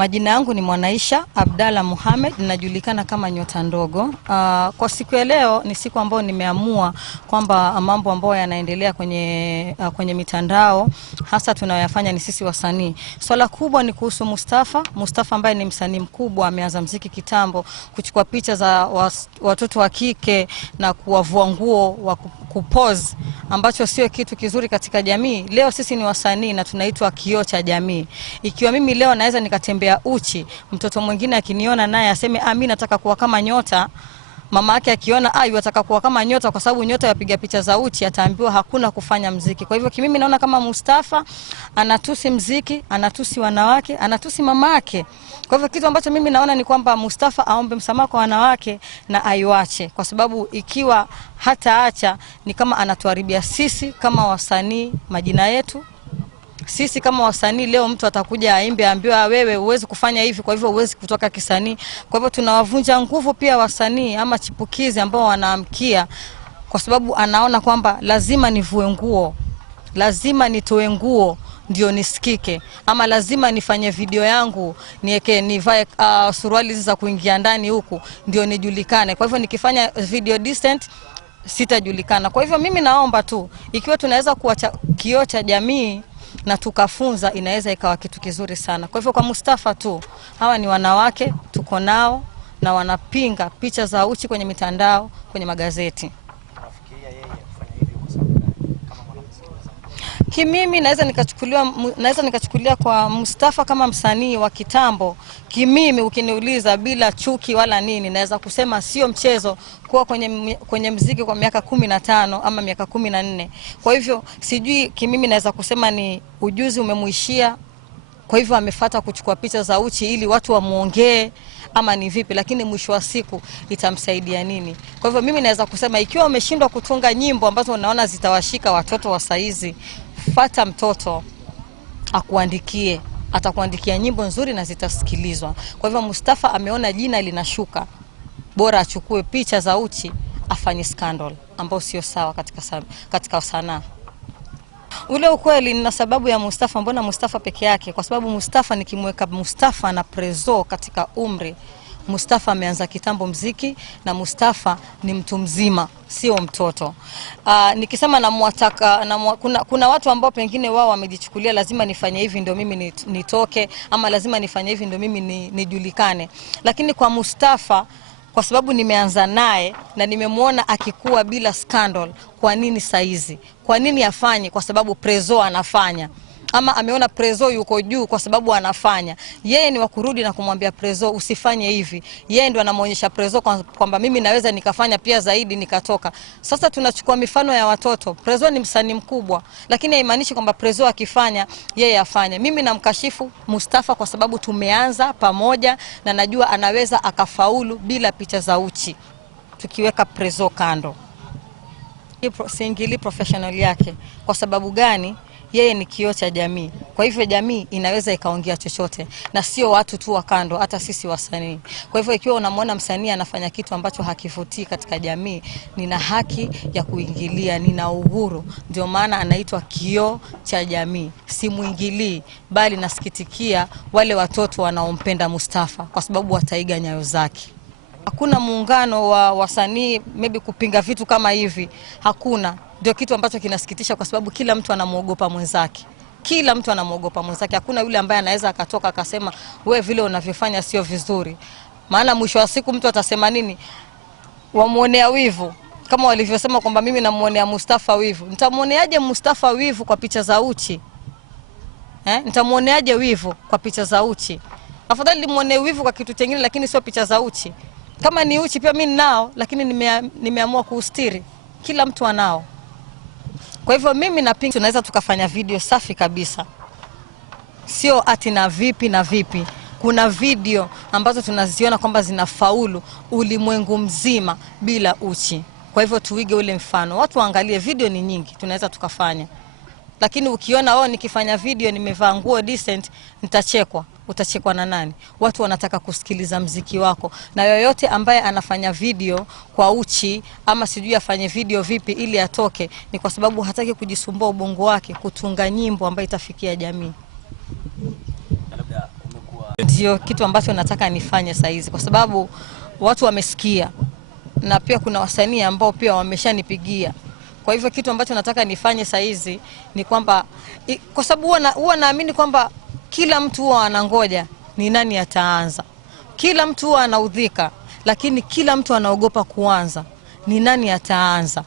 Majina yangu ni Mwanaisha Abdalla Mohamed, ninajulikana kama Nyota Ndogo. Kwa siku ya leo ni siku ambayo nimeamua kwamba mambo ambayo yanaendelea kwenye mitandao hasa tunayoyafanya ni sisi wasanii. Swala kubwa ni kuhusu Mustafa ambaye ni msanii mkubwa, ameanza muziki kitambo, kuchukua picha za watoto wa kike na kuwavua nguo wa kupose, ambacho sio kitu kizuri katika jamii. Leo sisi ni wasanii na tunaitwa kioo cha jamii. Ikiwa mimi leo naweza nikatembea uchi, mtoto mwingine akiniona naye aseme mimi nataka kuwa kama Nyota, mama yake akiona yataka kuwa kama Nyota kwa sababu Nyota yapiga picha za uchi, ataambiwa hakuna kufanya muziki. Kwa hivyo mimi naona kama Mustafa anatusi muziki, anatusi wanawake, anatusi mama yake. Kwa hivyo kitu ambacho mimi naona ni kwamba Mustafa aombe msamaha kwa wanawake na aiwache, kwa sababu ikiwa hataacha ni kama anatuharibia sisi kama wasanii majina yetu. Sisi kama wasanii leo mtu atakuja aimbe ambiwa wewe huwezi kufanya hivi, kwa hivyo huwezi kutoka kisanii. Kwa hivyo tunawavunja nguvu pia wasanii ama chipukizi ambao wanaamkia, kwa sababu anaona kwamba lazima nivue nguo, lazima nitoe nguo ndio nisikike, ama lazima nifanye video yangu nivae suruali za kuingia ndani huku ndio nijulikane. Kwa hivyo nikifanya video decent sitajulikana. Kwa hivyo mimi naomba tu ikiwa tunaweza kuwa kioo cha jamii na tukafunza, inaweza ikawa kitu kizuri sana. Kwa hivyo kwa Mustafa tu, hawa ni wanawake tuko nao na wanapinga picha za uchi kwenye mitandao, kwenye magazeti. Unafikiria yeye kufanya hivyo kwa sababu gani kama mwanamuziki? Mimi naweza nikachukulia kwa Mustafa kama msanii wa kitambo. Mimi ukiniuliza bila chuki wala nini, naweza kusema sio mchezo kuwa kwenye muziki kwa miaka 15 ama miaka 14. Kwa hivyo sijui mimi naweza kusema ni ujuzi umemuishia, kwa hivyo amefuata kuchukua picha za uchi ili watu wamuongee ama ni vipi, lakini mwisho wa siku itamsaidia nini? Kwa hivyo mimi naweza kusema ikiwa umeshindwa kutunga nyimbo ambazo unaona zitawashika watoto wa saizi, fuata mtoto akuandikie, atakuandikia nyimbo nzuri na zitasikilizwa. Kwa hivyo Mustafa ameona jina linashuka, bora achukue picha za uchi afanye scandal ambao sio sawa katika sanaa. Ule ukweli nina sababu ya Mustafa. Mbona Mustafa peke yake? Kwa sababu Mustafa nikimweka Mustafa na Prezo katika umri, Mustafa ameanza kitambo muziki na Mustafa ni mtu mzima, sio mtoto. Nikisema kuna watu ambao pengine wao wamejichukulia lazima nifanye hivi ndio mimi nitoke, ama lazima nifanye hivi ndio mimi nijulikane. Lakini kwa Mustafa, kwa sababu nimeanza naye na nimemuona akikua bila scandal, kwa nini saizi? Kwa nini afanye? Kwa sababu Prezo anafanya, ama ameona Prezo yuko juu kwa sababu anafanya. Yeye ni wa kurudi na kumwambia Prezo usifanye hivi. Yeye ndo anamuonyesha Prezo kwamba mimi naweza nikafanya pia zaidi nikatoka. Sasa tunachukua mifano ya watoto. Prezo ni msanii mkubwa, lakini haimaanishi kwamba Prezo akifanya yeye afanye. Mimi namkashifu Mustafa kwa sababu tumeanza pamoja na najua anaweza akafaulu bila picha za uchi, tukiweka Prezo kando. Siingili professional yake. Kwa sababu gani? Yeye ni kioo cha jamii. Kwa hivyo jamii inaweza ikaongea chochote na sio watu tu wa kando, hata sisi wasanii. Kwa hivyo ikiwa unamwona msanii anafanya kitu ambacho hakivutii katika jamii, nina haki ya kuingilia, nina uhuru. Ndio maana anaitwa kioo cha jamii. Simuingilii, bali nasikitikia wale watoto wanaompenda Mustafa kwa sababu wataiga nyayo zake. Hakuna muungano wa wasanii maybe kupinga vitu kama hivi. Hakuna. Ndio kitu ambacho kinasikitisha, kwa sababu kila mtu anamuogopa mwenzake. Kila mtu anamuogopa mwenzake. Hakuna yule ambaye anaweza akatoka akasema wewe vile unavyofanya sio vizuri. Maana mwisho wa siku mtu atasema nini? Wamuonea wivu. Kama walivyosema kwamba mimi namuonea Mustafa wivu. Nitamuoneaje Mustafa wivu kwa picha za uchi? Nitamuoneaje wivu kwa picha za uchi? Afadhali nimuonee wivu kwa kitu kingine lakini sio picha za uchi. Kama ni uchi pia mimi nao, lakini nimeamua kuustiri. Kila mtu anao. Kwa hivyo mimi napinga tunaweza tukafanya video safi kabisa. Sio ati na vipi. Kuna video ambazo tunaziona kwamba zinafaulu ulimwengu mzima bila uchi. Kwa hivyo tuige ule mfano. Watu waangalie, video ni nyingi tunaweza tukafanya. Lakini ukiona nikifanya video nimevaa nguo decent, nitachekwa. Utachekwa na nani? Watu wanataka kusikiliza mziki wako. Na yoyote ambaye anafanya video kwa uchi ama sijui afanye video vipi ili atoke, ni kwa sababu hataki kujisumbua ubongo wake kutunga nyimbo ambayo itafikia jamii. Ndio kitu ambacho nataka nifanye saa hizi, kwa sababu watu wamesikia na pia kuna wasanii ambao pia wameshanipigia. Kwa hivyo kitu ambacho nataka nifanye saa hizi ni kwamba, kwa sababu huwa naamini kwamba kila mtu huwa anangoja ni nani ataanza. Kila mtu huwa anaudhika, lakini kila mtu anaogopa kuanza. Ni nani ataanza?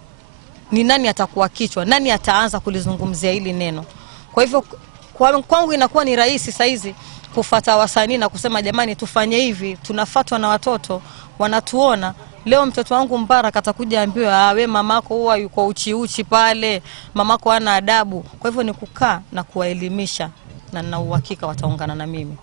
Ni nani atakuwa kichwa? Nani ataanza kulizungumzia hili neno? Kwa hivyo kwangu inakuwa ni rahisi saa hizi kufuata wasanii na kusema jamani tufanye hivi. Tunafuatwa na watoto, wanatuona. Leo mtoto wangu Mbaraka atakuja ambiwa wewe mamako huwa yuko uchi pale, mamako hana adabu. Kwa hivyo ni kukaa na kuwaelimisha, na nina uhakika wataungana na mimi.